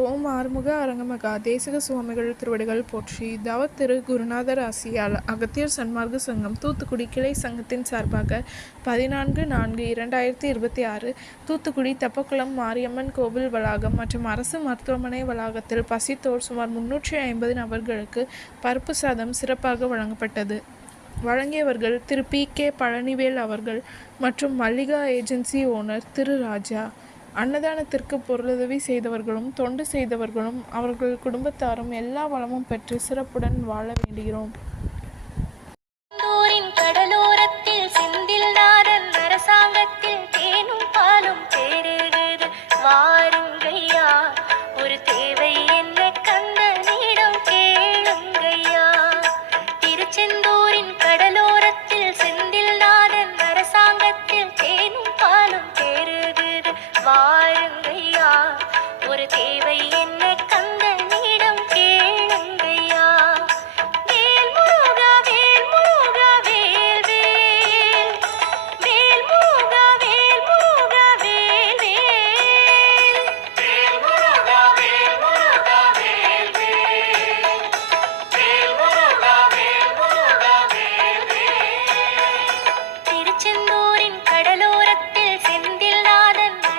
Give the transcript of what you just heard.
ஓம் ஆறுமுக அரங்கமகா தேசிக சுவாமிகள் திருவடிகள் போற்றி. தவத்திரு குருநாதர் ஆசியால் அகத்தியர் சன்மார்க்க சங்கம் தூத்துக்குடி கிளை சங்கத்தின் சார்பாக 14/4/2026 தூத்துக்குடி தெப்பக்குளம் மாரியம்மன் கோவில் வளாகம் மற்றும் அரசு மருத்துவமனை வளாகத்தில் பசித்தோர் சுமார் 350 நபர்களுக்கு பருப்பு சாதம் சிறப்பாக வழங்கப்பட்டது. வழங்கியவர்கள் திரு P.K. பழனிவேல் அவர்கள் மற்றும் மல்லிகா ஏஜென்சி ஓனர் திரு ராஜா. அன்னதானத்திற்கு பொருளுதவி செய்தவர்களும் தொண்டு செய்தவர்களும் அவர்கள் குடும்பத்தாரும் எல்லா வளமும் பெற்று சிறப்புடன் வாழ வேண்டுகிறோம். கடலோரத்தில் செந்தில் நாதன் அரசாங்கத்தில் தேனும் பாலும் தேடுகிறது வாருங்கய்யா, ஒரு தேவை என்ன கந்தனிடம் கேளுங்கய்யா. திருச்செந்தூரின் கடலோரத்தில் செந்தில் நாதன் அரசாங்கத்தில் தேனும் பாலும் தேடுகிறது வாருங்கய்யா, ஒரு தேவை